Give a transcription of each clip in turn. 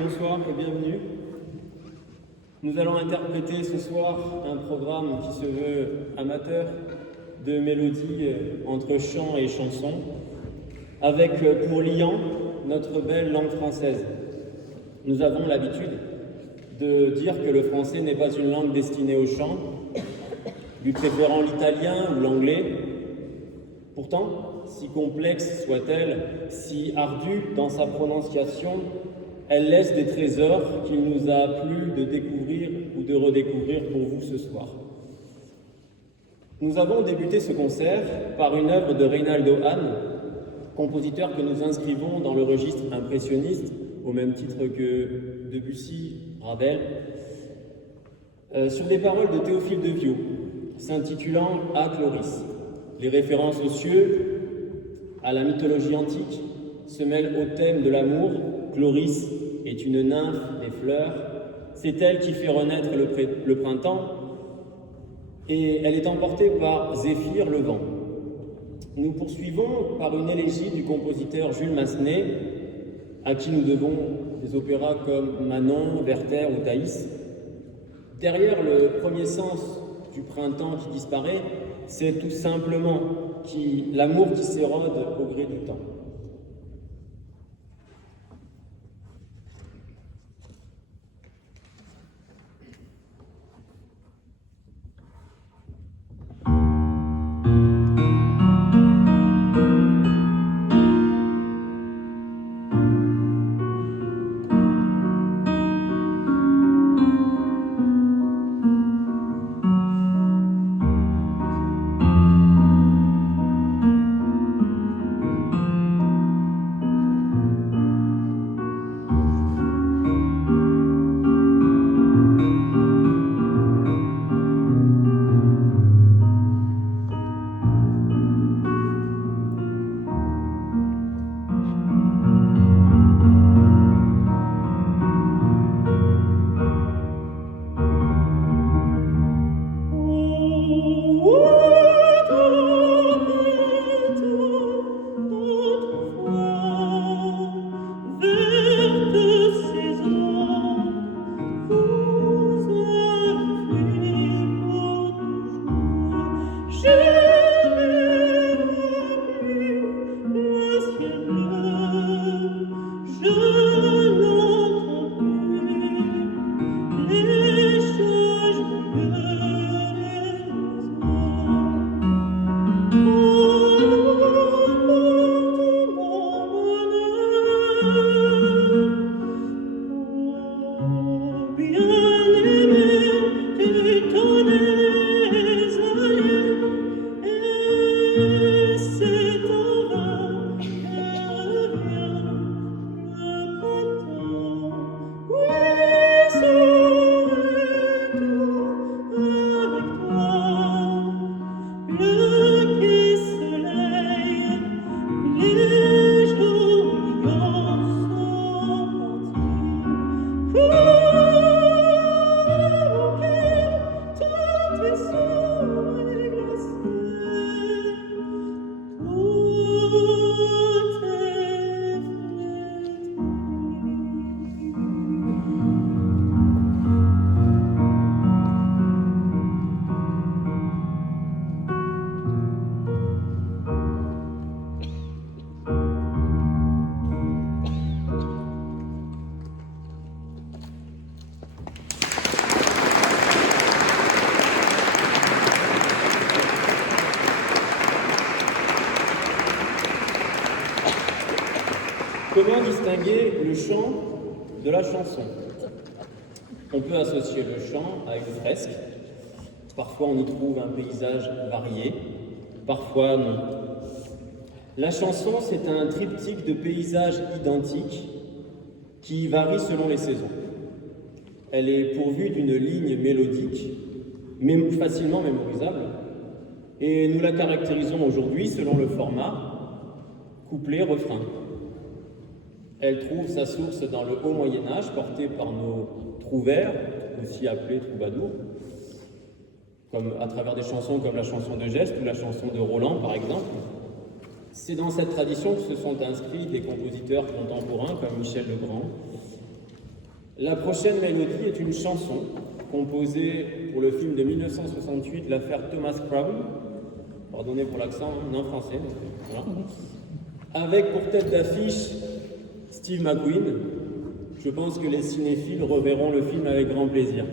Bonsoir et bienvenue. Nous allons interpréter ce soir un programme qui se veut amateur de mélodies entre chant et chanson, avec pour liant notre belle langue française. Nous avons l'habitude de dire que le français n'est pas une langue destinée au chant, lui préférant l'italien ou l'anglais. Pourtant, si complexe soit-elle, si ardue dans sa prononciation, elle laisse des trésors qu'il nous a plu de découvrir ou de redécouvrir pour vous ce soir. Nous avons débuté ce concert par une œuvre de Reynaldo Hahn, compositeur que nous inscrivons dans le registre impressionniste, au même titre que Debussy, Ravel, sur des paroles de Théophile de Viau, s'intitulant « À Chloris ». Les références aux cieux, à la mythologie antique, se mêlent au thème de l'amour. Chloris est une nymphe des fleurs, c'est elle qui fait renaître le printemps, et elle est emportée par Zéphyr le vent. Nous poursuivons par une élégie du compositeur Jules Massenet, à qui nous devons des opéras comme Manon, Werther ou Thaïs. Derrière le premier sens du printemps qui disparaît, c'est tout simplement l'amour qui s'érode au gré du temps. distinguer le chant de la chanson. On peut associer le chant à une fresque. Parfois on y trouve un paysage varié, parfois non. La chanson, c'est un triptyque de paysages identiques qui varie selon les saisons. Elle est pourvue d'une ligne mélodique, facilement mémorisable, et nous la caractérisons aujourd'hui selon le format couplet-refrain. Elle trouve sa source dans le haut Moyen-Âge, porté par nos trouvères, aussi appelés troubadours, comme à travers des chansons comme la chanson de Geste ou la chanson de Roland, par exemple. C'est dans cette tradition que se sont inscrits des compositeurs contemporains comme Michel Legrand. La prochaine mélodie est une chanson composée pour le film de 1968, l'affaire Thomas Crown, pardonnez pour l'accent non français, voilà. Avec pour tête d'affiche Steve McQueen. Je pense que les cinéphiles reverront le film avec grand plaisir.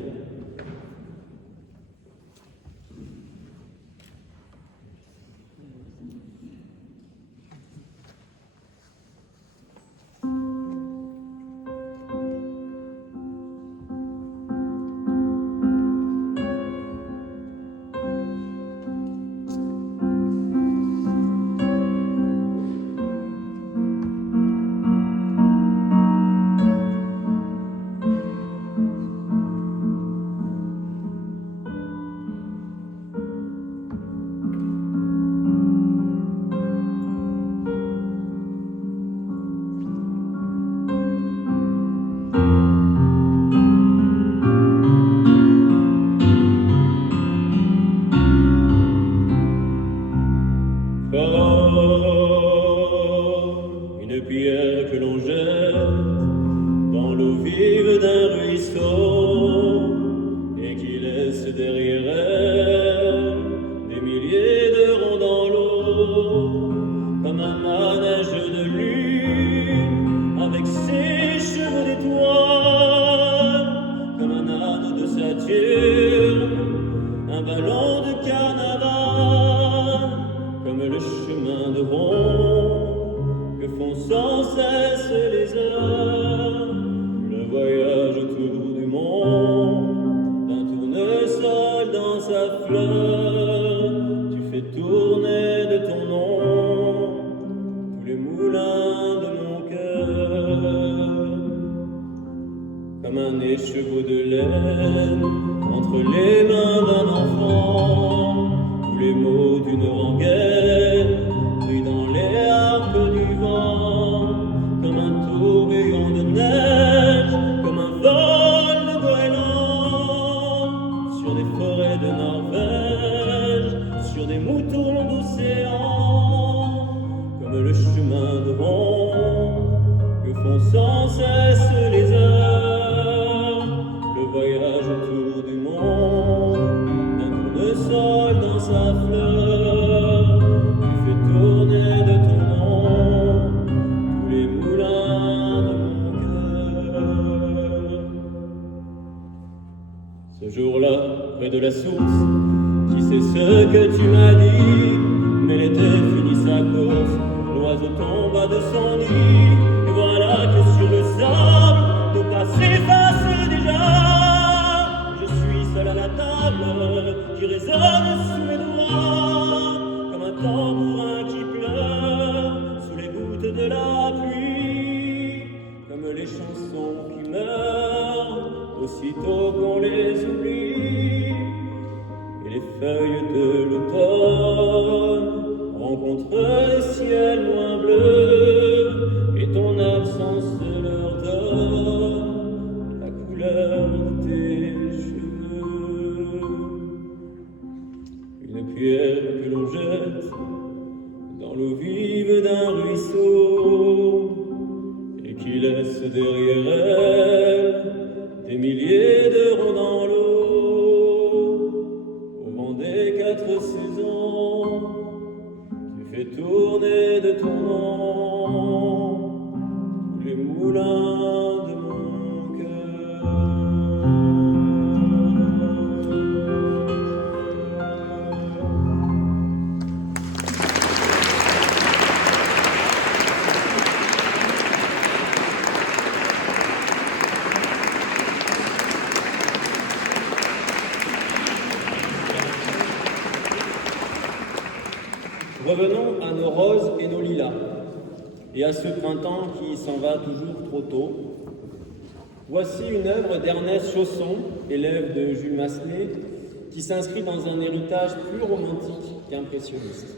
Une pierre que l'on jette dans l'eau vive d'un ruisseau et qui laisse derrière elle des milliers de ronds dans l'eau, comme un manège de lune avec ses cheveux d'étoiles, comme un âne de Saturne, un ballon de carnaval, comme le chemin de ronde que font sans cesse les heures, le voyage autour du monde, d'un tournesol dans sa fleur, tu fais tourner de ton nom tous les moulins de mon cœur, comme un écheveau de laine entre les mains d'un enfant, ou les mots d'une rengaine pris dans les harpes du vent, comme un tourbillon de neige, comme un vol de goéland sur des forêts de Norvège, sur des moutons d'océan, comme le chemin de ronde que font sans cesse les heures, le voyage autour du monde, d'un tournesol dans sa fleur, tu fais tourner de ton nom tous les moulins de mon cœur. Ce jour-là, près de la source, qui sait ce que tu m'as dit, mais l'été finit sa course, l'oiseau tomba de son nid, et voilà que sur le sable, nos pas s'effacent déjà. Je suis seul à la table, qui résonne sous mes doigts, comme un tambourin qui pleure sous les gouttes de la pluie, comme les chansons qui meurent aussitôt qu'on les oublie, et les feuilles de l'automne rencontrent les ciels moins bleus, et ton absence leur donne la couleur de tes cheveux. Une pierre que l'on jette dans l'eau vive d'un ruisseau et qui laisse derrière elle des milliers de ronds dans l'eau. Au vent des quatre saisons, tu fais tourner de ton nom tous les moulins de mon cœur. Revenons à nos roses et nos lilas, et à ce printemps qui s'en va toujours trop tôt. Voici une œuvre d'Ernest Chausson, élève de Jules Massenet, qui s'inscrit dans un héritage plus romantique qu'impressionniste.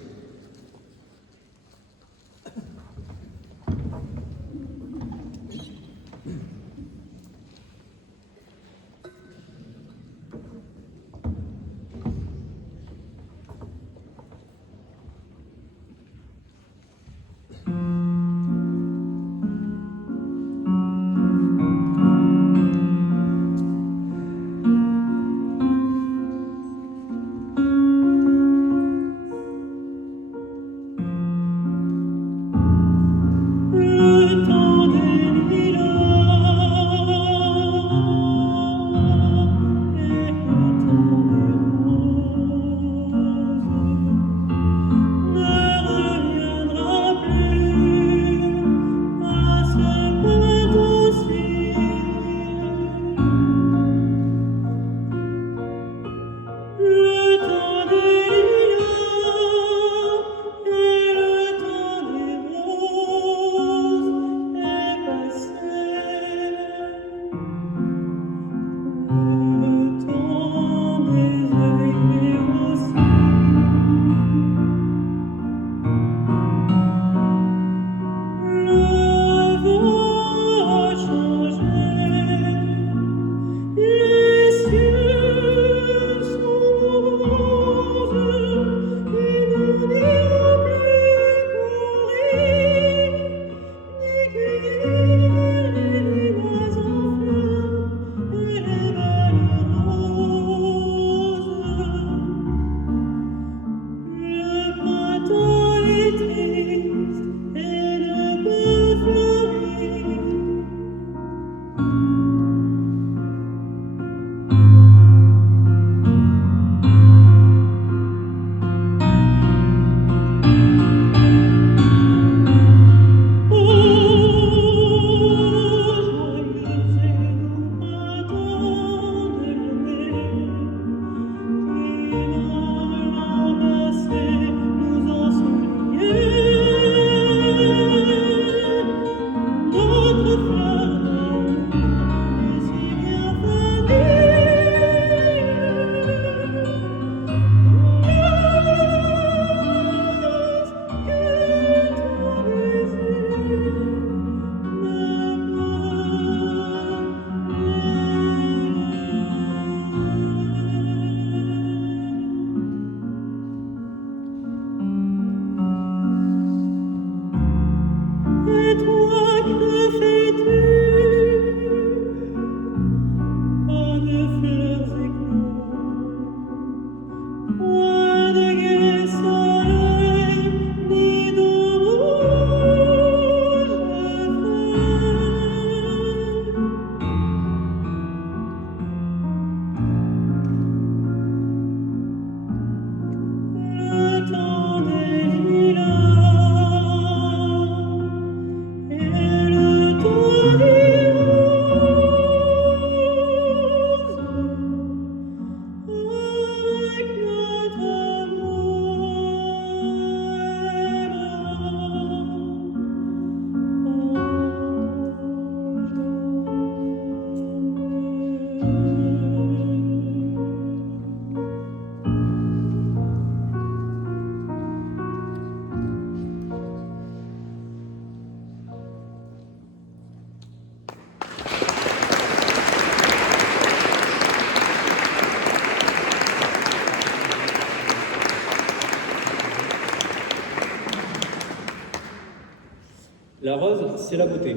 La rose, c'est la beauté.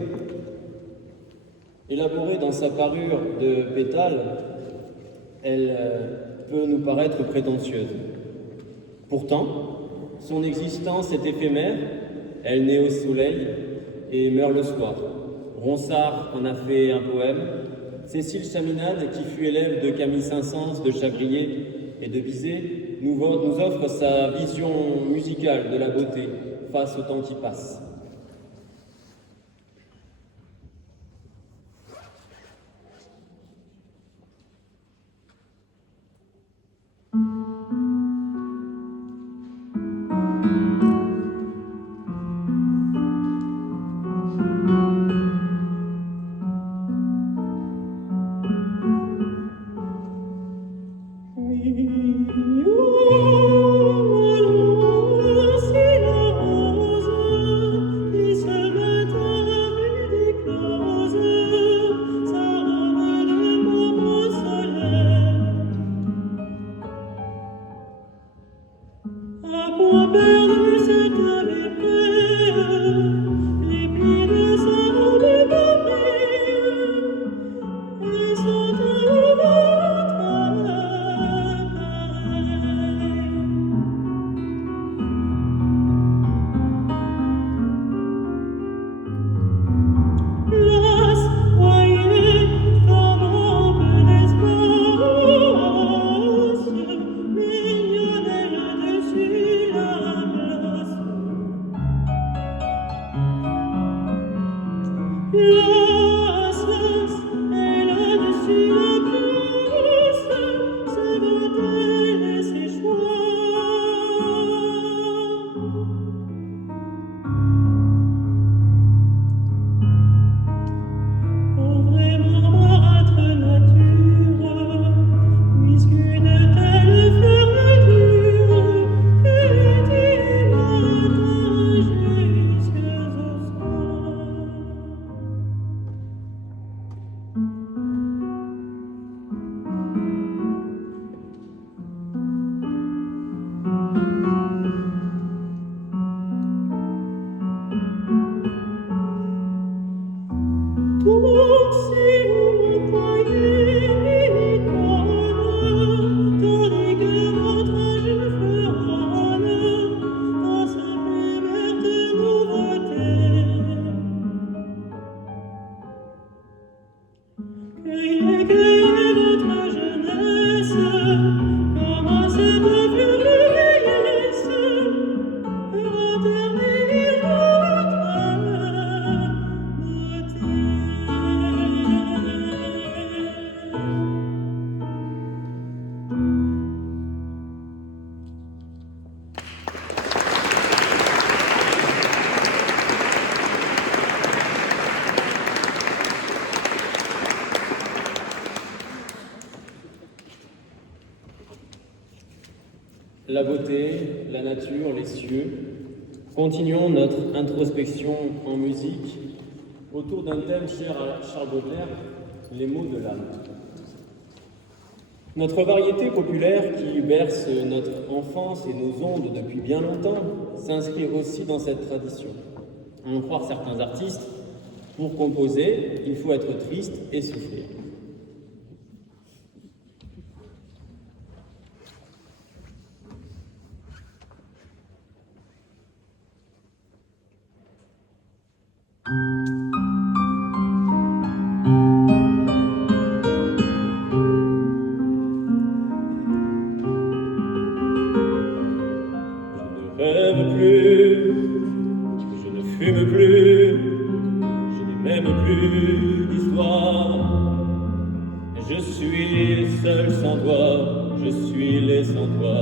Élaborée dans sa parure de pétale, elle peut nous paraître prétentieuse. Pourtant, son existence est éphémère, elle naît au soleil et meurt le soir. Ronsard en a fait un poème. Cécile Chaminade, qui fut élève de Camille Saint-Saëns, de Chabrier et de Bizet, nous offre sa vision musicale de la beauté face au temps qui passe. La beauté, la nature, les cieux. Continuons notre introspection en musique autour d'un thème cher à Charles Baudelaire, les mots de l'âme. Notre variété populaire qui berce notre enfance et nos ondes depuis bien longtemps s'inscrit aussi dans cette tradition. À en croire certains artistes, pour composer, il faut être triste et souffrir. Je suis seul sans toi, je suis laid sans toi,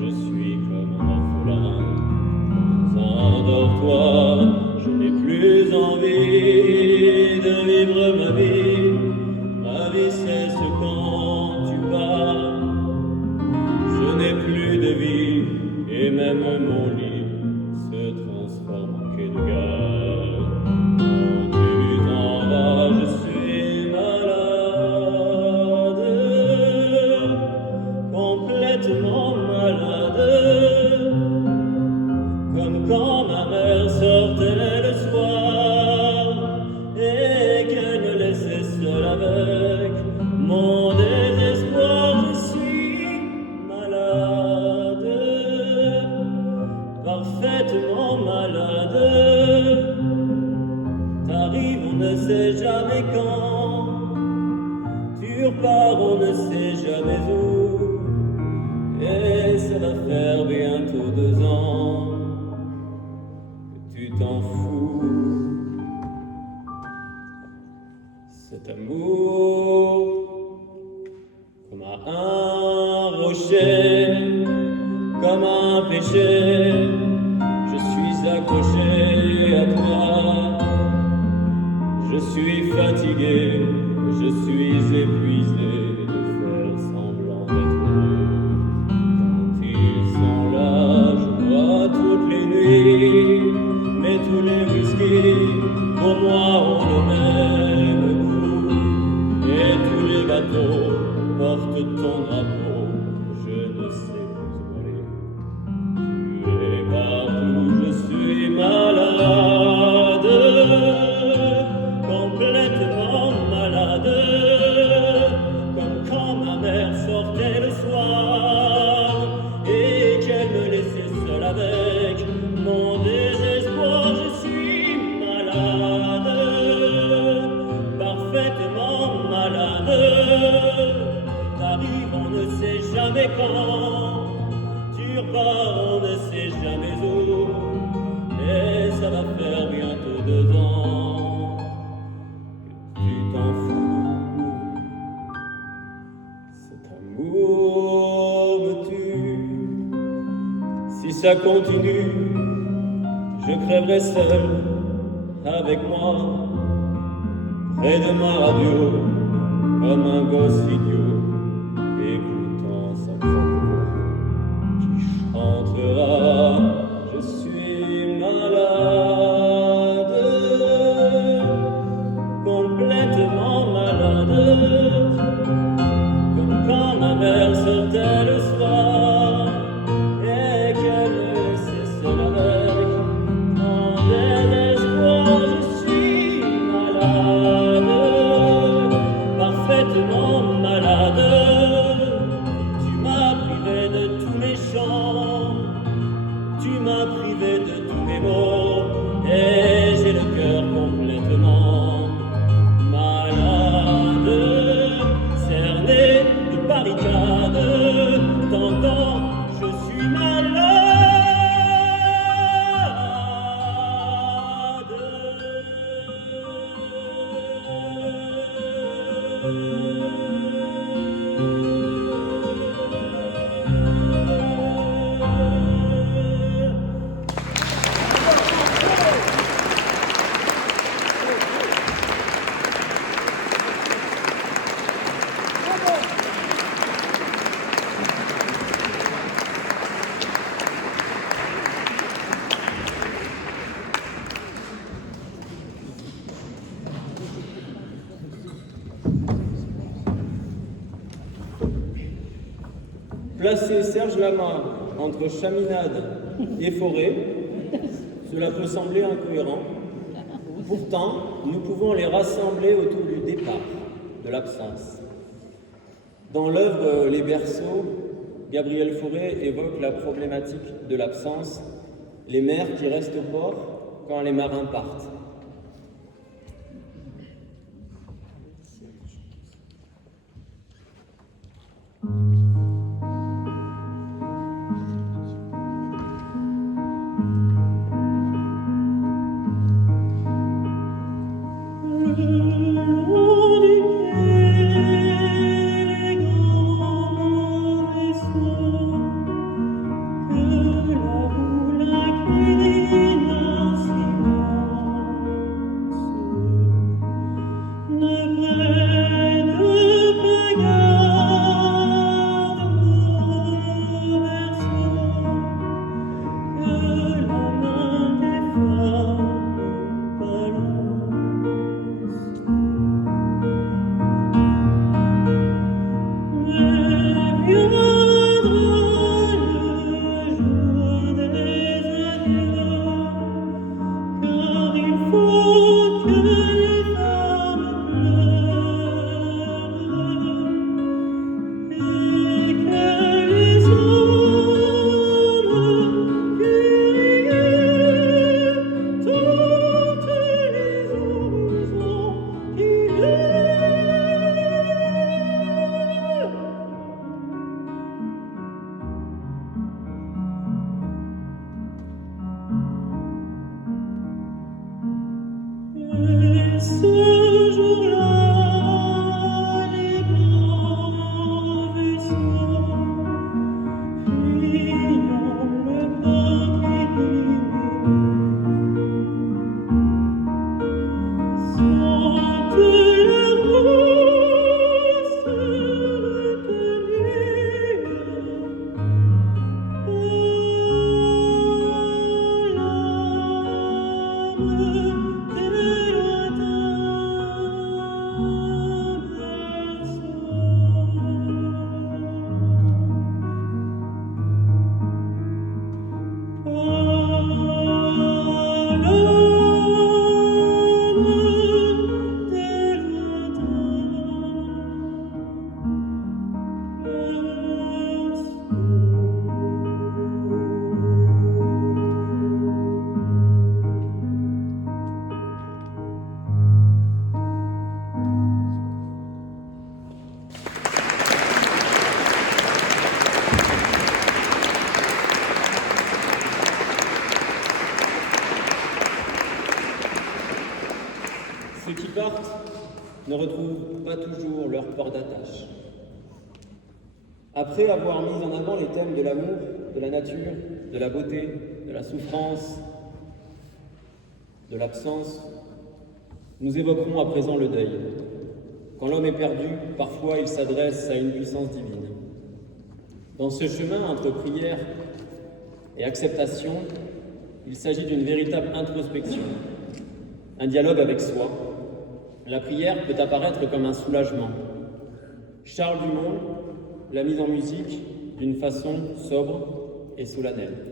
je suis comme un orphelin. Endors-toi, je n'ai plus envie de vivre ma vie cesse quand tu pars. Je n'ai plus de vie et même mon lit se transforme en quai de gare. Complètement malade, comme quand ma mère sortait le soir et qu'elle me laissait seule avec mon désespoir. Je suis malade, parfaitement malade. T'arrives, on ne sait jamais quand, tu repars, on ne sait jamais où. Et ça va faire bientôt 2 ans que tu t'en fous. Cet amour, comme à un rocher, comme un péché, je suis accroché à toi. Je suis fatigué, je suis épuisé de faire semblant d'être heureux. quand tu repars, on ne sait jamais où. Et ça va faire bientôt 2 ans que tu t'en fous. Cet amour me tue. Si ça continue, je crèverai seul avec moi, près de ma radio, comme un gosse idiot, écoutant sa propre voix qui chantera. Je suis malade, complètement malade, comme quand ma mère sortait le soir et qu'elle me laissait seule avec mon désespoir. Je suis malade, parfaitement malade. Tu m'as privé de tous mes chants, tu m'as privé de tous mes mots, et j'ai le cœur complètement malade, cerné de barricades. T'entends, je suis malade. Placer Serge Lama entre chaminade et forêt, cela peut sembler incohérent. Pourtant, nous pouvons les rassembler autour du départ, de l'absence. Dans l'œuvre Les Berceaux, Gabriel Fauré évoque la problématique de l'absence, les mers qui restent au port quand les marins partent. partent ne retrouvent pas toujours leur port d'attache. Après avoir mis en avant les thèmes de l'amour, de la nature, de la beauté, de la souffrance, de l'absence, nous évoquerons à présent le deuil. Quand l'homme est perdu, parfois il s'adresse à une puissance divine. Dans ce chemin entre prière et acceptation, il s'agit d'une véritable introspection, un dialogue avec soi. La prière peut apparaître comme un soulagement. Charles Dumont l'a mise en musique d'une façon sobre et solennelle.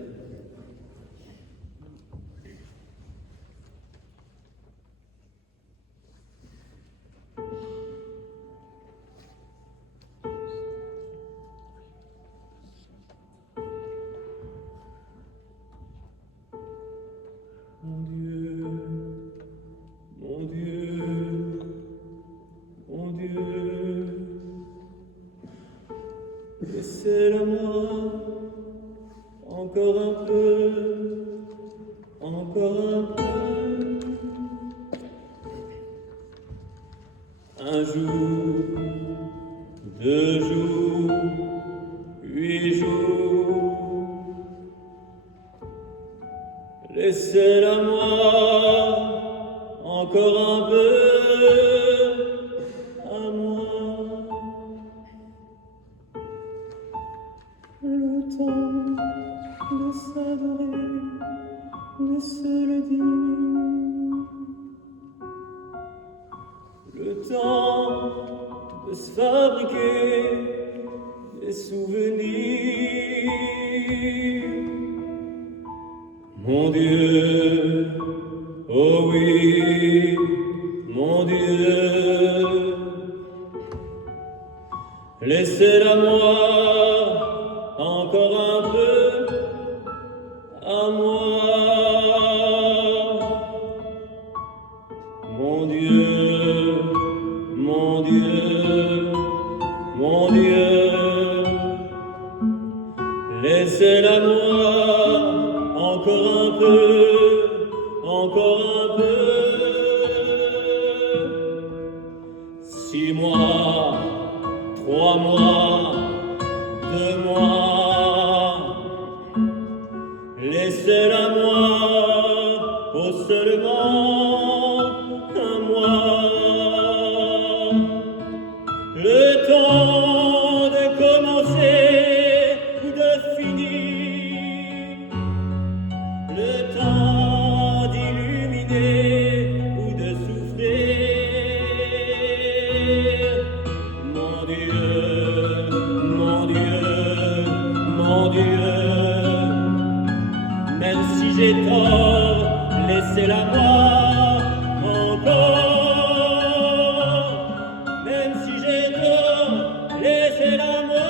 Mon Dieu, mon Dieu, mon Dieu, laissez-le-moi encore un peu, encore un peu. Un jour, 2 jours, 8 jours. Laissez-la-moi encore un peu à moi. Le temps de s'adorer, de se le dire. Le temps de se fabriquer des souvenirs. Mon Dieu, oh oui, mon Dieu, laissez-la-moi encore un peu à moi. Mon Dieu, mon Dieu, mon Dieu, laissez-la-moi encore un peu, encore un peu. 6 mois, 3 mois, 2 mois. Laissez-la-moi, oh seulement un mois. Le temps de commencer ou de finir. Le temps d'illuminer ou de souffrir. Mon Dieu, mon Dieu, mon Dieu, même si j'ai tort, laissez-la-moi encore. Même si j'ai tort, laissez-la-moi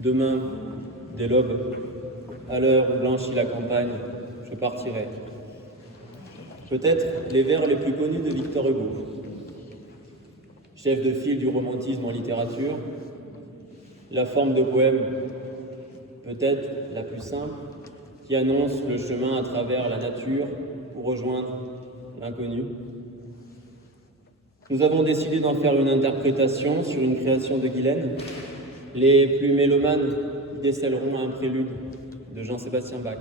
Demain, dès l'aube, à l'heure où blanchit la campagne, je partirai. Peut-être les vers les plus connus de Victor Hugo. Chef de file du romantisme en littérature, la forme de poème, peut-être la plus simple, qui annonce le chemin à travers la nature pour rejoindre l'inconnu. Nous avons décidé d'en faire une interprétation sur une création de Guylaine. Les plus mélomanes décèleront un prélude de Jean-Sébastien Bach.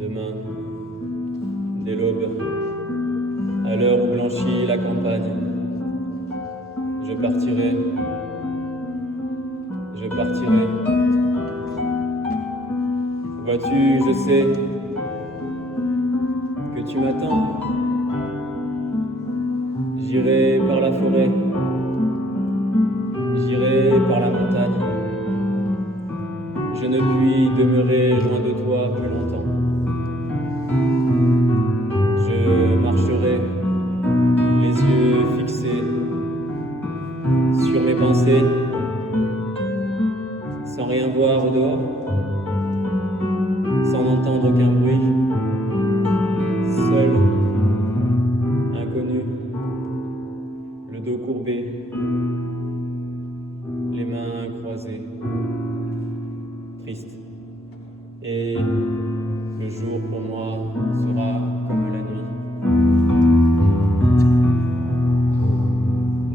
Demain, dès l'aube, à l'heure où blanchit la campagne, je partirai, je je partirai. Vois-tu, je sais que tu m'attends. J'irai par la forêt, j'irai par la montagne. Je ne puis demeurer loin de toi plus longtemps. Je marcherai, les yeux fixés sur mes pensées, sans rien voir au dehors, sans n'entendre aucun bruit, seul, inconnu, le dos courbé, les mains croisées, triste. Et le jour pour moi sera comme la nuit.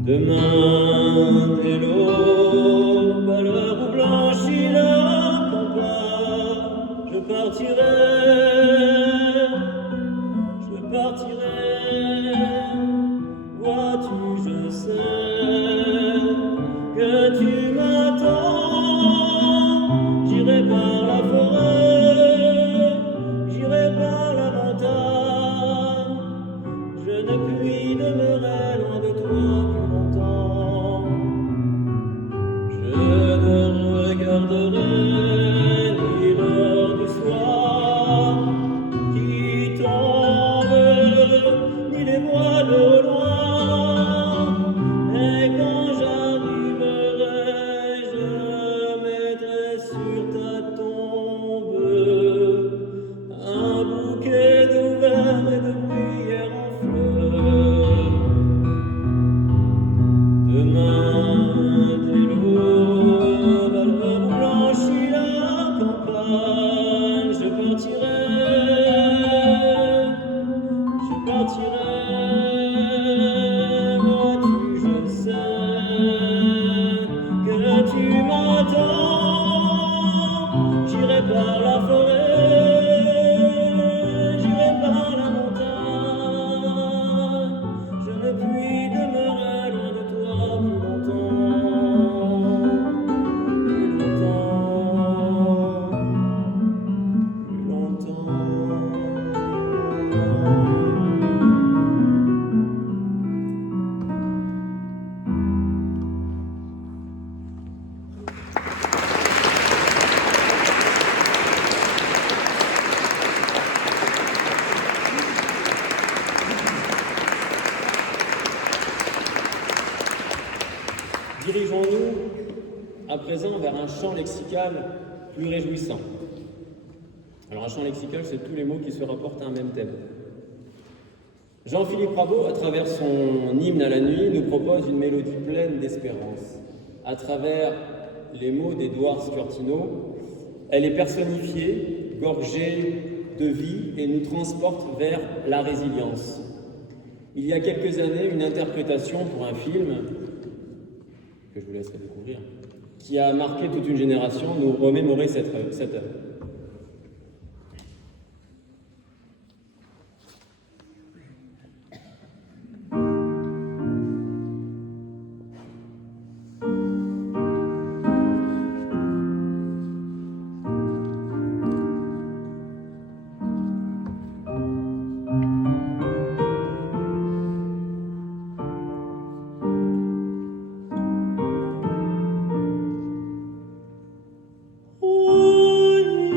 Demain, dès l'aube, à l'heure où blanchit la campagne, je partirai, je partirai. Vois-tu, je sais que tu m'attends. J'irai par la forêt, j'irai par la montagne. Je ne puis demeurer loin de toi plus longtemps. Je ne regarderai ni l'heure du soir qui tombe, ni les voiles au loin. Et quand j'arriverai, je mettrai sur ta tombe un bouquet de verres et de bruyères en fleurs. Demain, dès l'aube, à l'heure où blanchit la campagne, je partirai, je partirai. Vois-tu, je sais que tu m'attends. J'irai par la forêt, j'irai par la montagne. Je ne puis demeurer loin de toi plus longtemps, plus longtemps, plus longtemps. Dirigeons-nous à présent vers un champ lexical plus réjouissant. Alors un champ lexical, c'est tous les mots qui se rapportent à un même thème. Jean-Philippe Rabault, à travers son hymne à la nuit, nous propose une mélodie pleine d'espérance. À travers les mots d'Édouard Squartino, elle est personnifiée, gorgée de vie et nous transporte vers la résilience. Il y a quelques années, une interprétation pour un film que je vous laisserai découvrir, qui a marqué toute une génération, nous remémorer cette œuvre. Oui.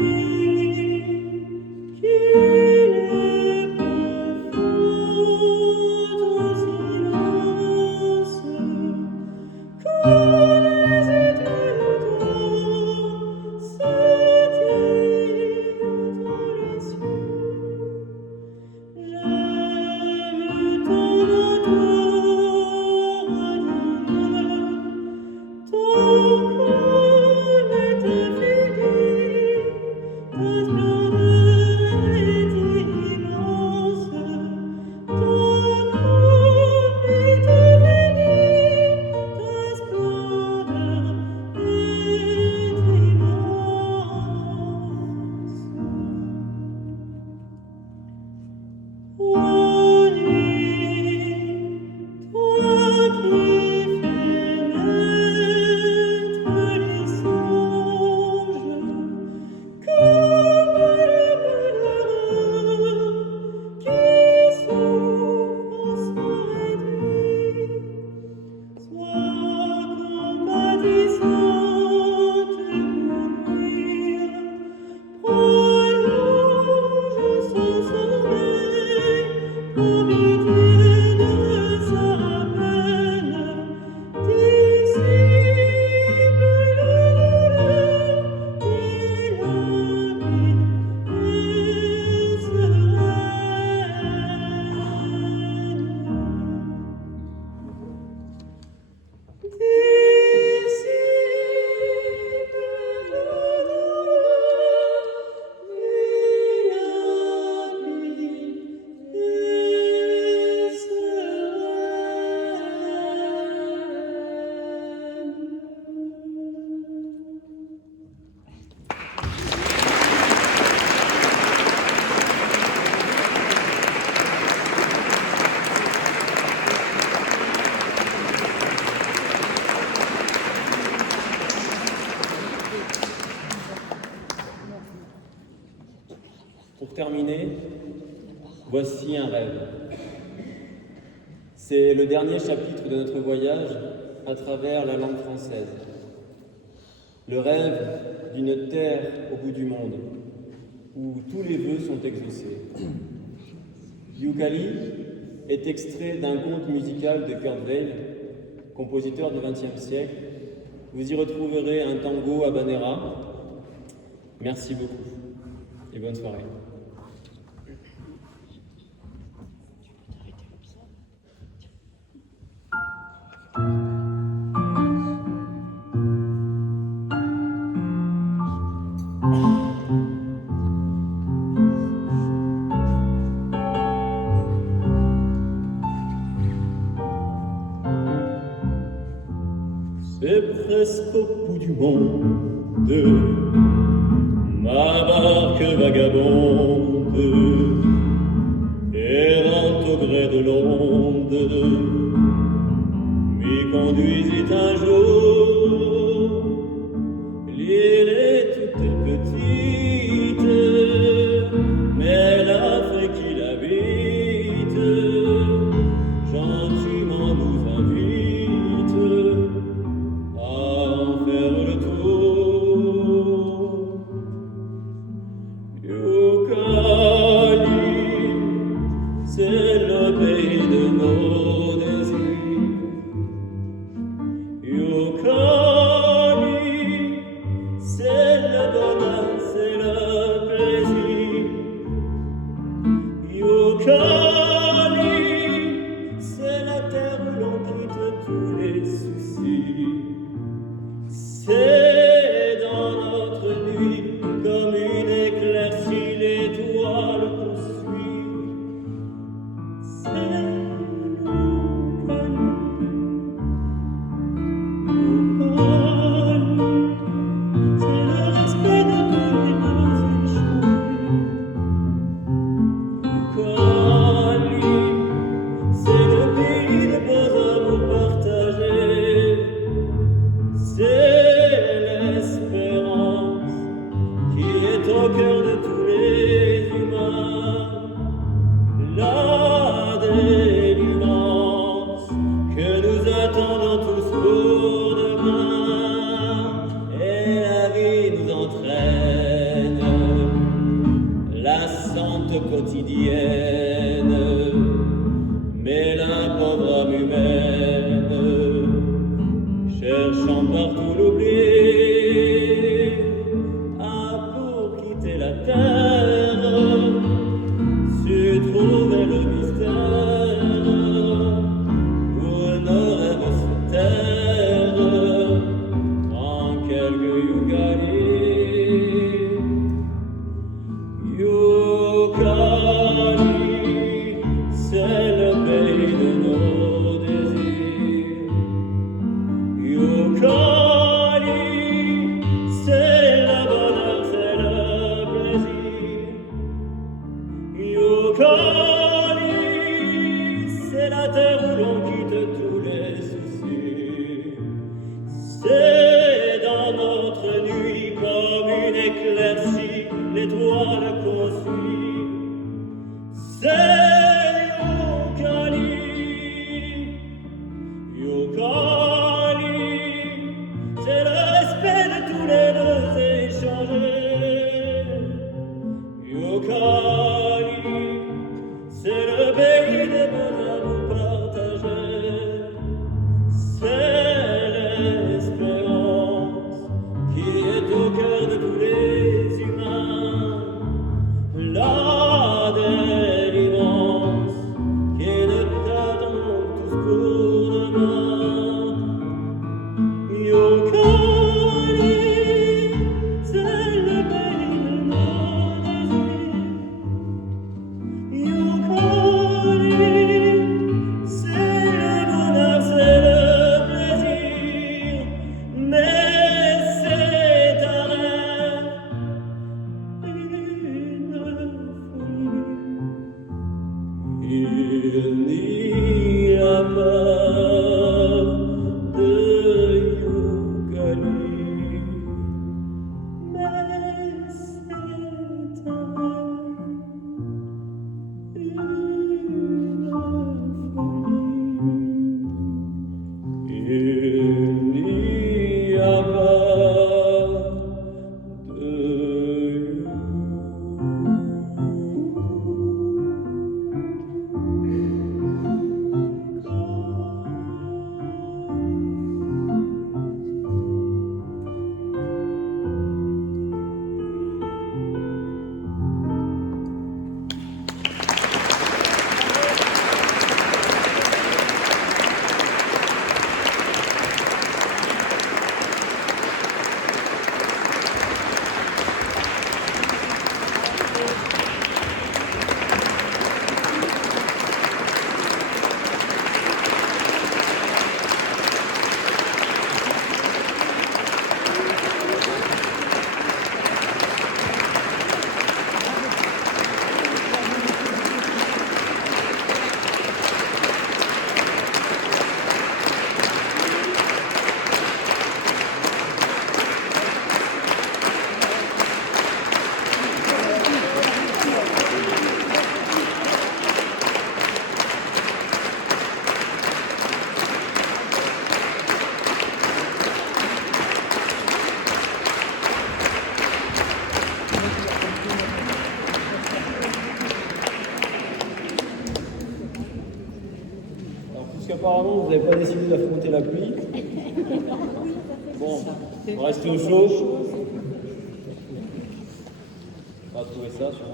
Pour terminer, voici un rêve. C'est le dernier chapitre de notre voyage à travers la langue française. Le rêve d'une terre au bout du monde, où tous les vœux sont exaucés. Youcali est extrait d'un conte musical de Kurt Weill, compositeur du XXe siècle. Vous y retrouverez un tango habanera. Merci beaucoup et bonne soirée. C'est presque au bout du monde, ma barque vagabonde, errante au gré de l'onde, m'y conduisit un jour. L'île est toute petite, mais l'Afrique qui l'habite, gentiment nous invite à en faire le tour. Youcali, c'est le pays de nos désirs. Youcali, c'est le bonheur, c'est le plaisir. Youcali, c'est la terre où l'on quitte tous les soucis. C'est dans notre nuit, comme une éclaircie, l'étoile qu'on suit. C'est le respect de tous les nos échanges. C'est le pays des beaux amours partagés. C'est l'espérance qui est au cœur de tous les humains. La délivrance que nous attendons tous pour demain. Et la vie nous entraîne, la sente quotidienne, mais la pauvre âme humaine, cherchant partout l'oubli, a pour quitter la terre, su trouver le mystère, où nos rêves se tairent en quelques Youcali. Youcali, c'est le pays de nos désirs. Youcali, c'est le bonheur, c'est le plaisir. Youcali, c'est la terre où l'on quitte tous les soucis. C'est dans notre nuit comme une éclaircie, l'étoile qu'on suit. C'est Youcali, Il n'y a pas de Youkali, mais c'est un rêve, une folie. Il n'y a pas de Puisqu'apparemment vous n'avez pas décidé d'affronter la pluie, bon, on va rester au chaud. On va trouver ça sûrement.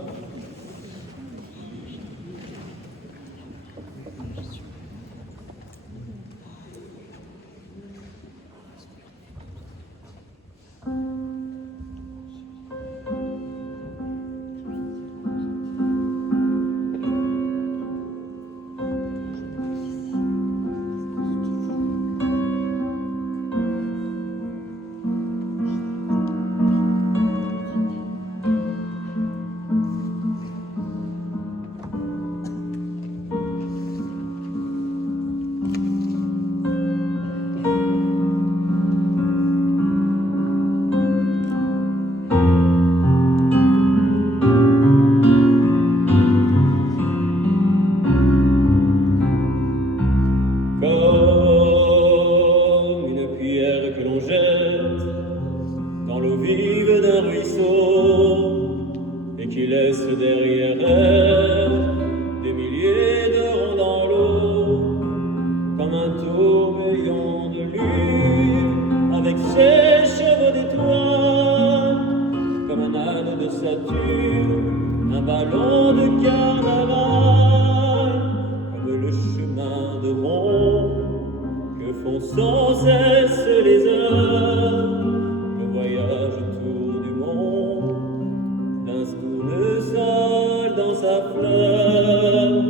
Comme une pierre que l'on jette dans l'eau vive d'un ruisseau et qui laisse derrière elle des milliers de ronds dans l'eau, comme un tourbillon de lune avec ses cheveux d'étoiles, comme un âne de Saturne, un ballon de carnaval, comme le chemin de rond que font sans cesse les heures, le voyage autour du monde d'un tournesol dans sa fleur.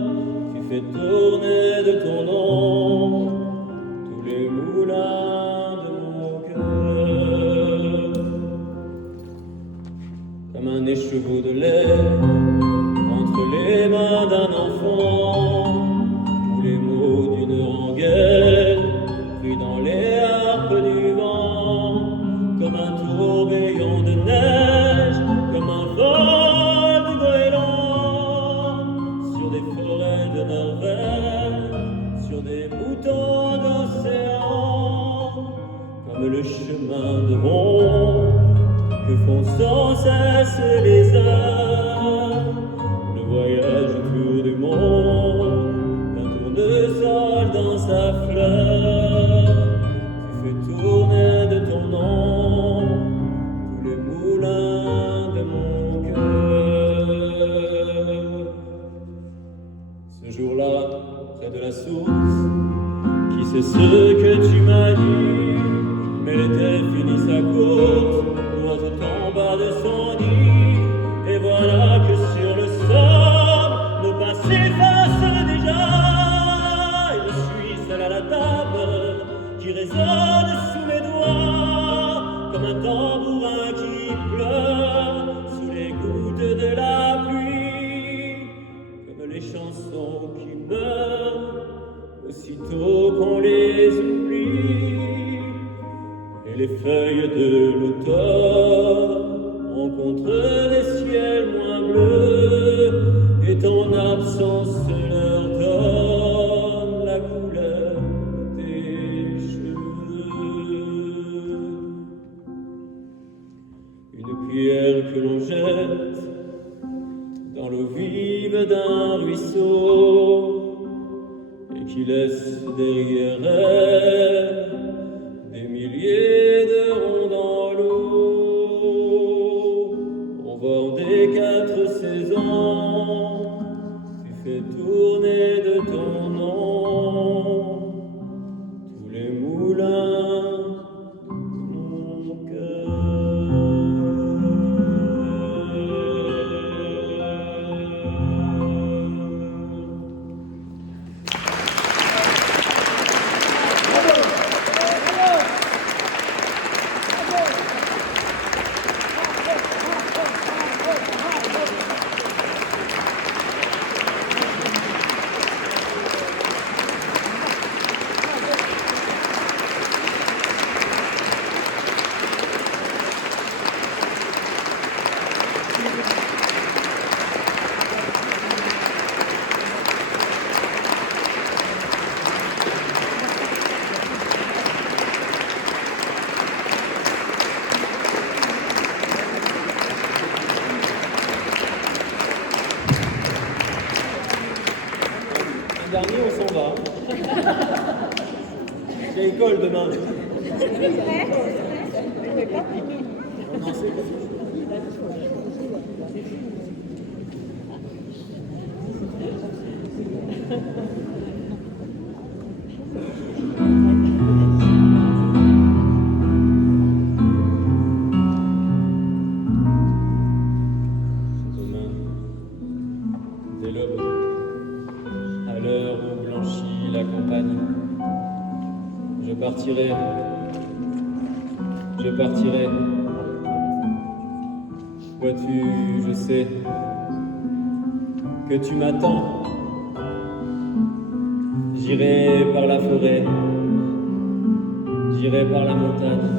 Tu fais tourner de ton nom tous les moulins de mon cœur, comme un écheveau de lait entre les mains d'un enfant, ou les mots d'une rengaine pris dans les harpes du vent, comme un tourbillon de neige, comme un vol du goéland, sur des forêts de Norvège, sur des moutons d'océan, comme le chemin de rond que font sans cesse les heures, le voyage autour du monde d'un tournesol dans sa fleur. Tu fais tourner de ton nom tous les moulins de mon cœur. Ce jour-là, près de la source, qui sait ce que tu m'as dit, mais l'été finit sa course, l'oiseau tombe de son nid, et voilà que sur le sol, nos pas s'effacent déjà, et je suis seul à la table, qui résonne sous mes doigts, comme un tambourin qui pleure, sous les gouttes de la pluie, comme les chansons qui meurent feuilles de l'automne rencontrent des ciels moins bleus, et ton absence leur donne la couleur de tes cheveux. Une pierre que l'on jette dans l'eau vive d'un ruisseau et qui laisse derrière elle des milliers de ronds dans l'eau. Au bord des 4 saisons, tu fais tourner de ton nom tous les moulins de mon dernier, on s'en va. J'ai école demain. Non, c'est pas. Demain, dès l'aube, à l'heure où blanchit la campagne, je partirai. Vois-tu, je sais que tu m'attends. J'irai par la forêt, j'irai par la montagne.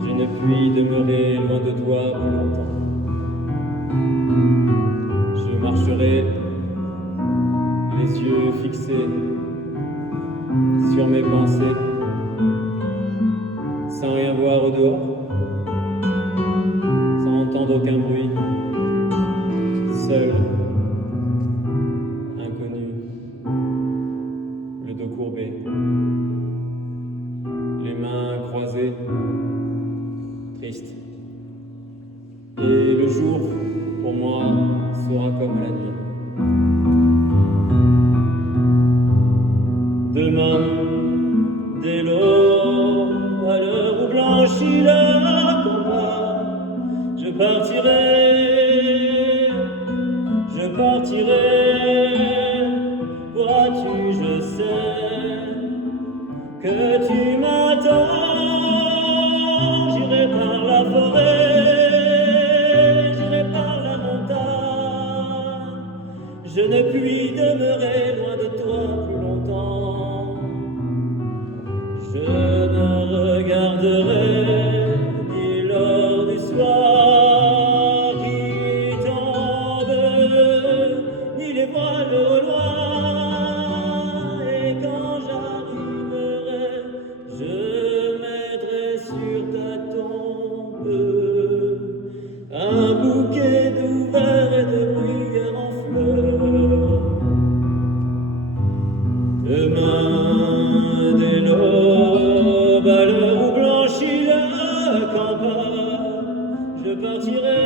Je ne puis demeurer loin de toi plus longtemps. Je marcherai les yeux fixés sur mes pensées, sans rien voir au dehors, sans entendre aucun bruit, seul, inconnu, le dos courbé, les mains croisées, triste. Et le jour, pour moi, sera comme la nuit. Demain, dès l'aube, à l'heure où blanchit la campagne, je partirai, vois-tu, je sais que tu m'attends. J'irai par la forêt, j'irai par la montagne, je ne puis demeurer loin de toi plus longtemps. Je ne regarderai ni l'heure du soir qui tombe, ni les voiles au loin. Et quand j'arriverai, je mettrai sur ta tombe un bouquet d'ouvert et de bruyères en fleurs. Demain, dès l'aube, à l'heure où blanchit la campagne, je partirai,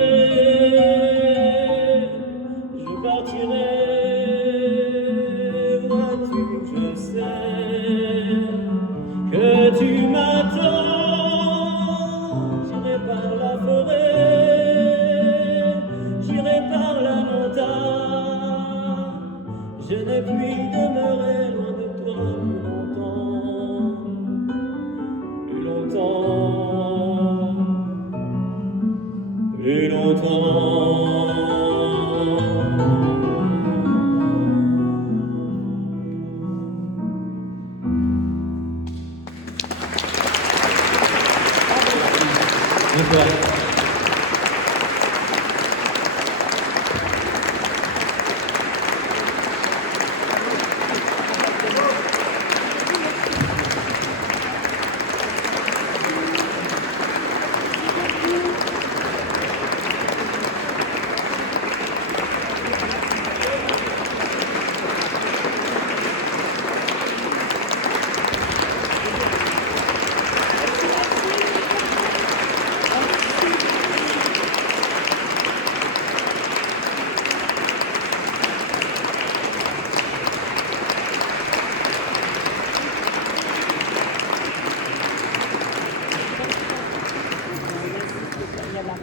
vois-tu, je sais que tu m'attends. J'irai par la forêt, j'irai par la montagne, je ne puis demeurer loin de toi. Super. Il y a la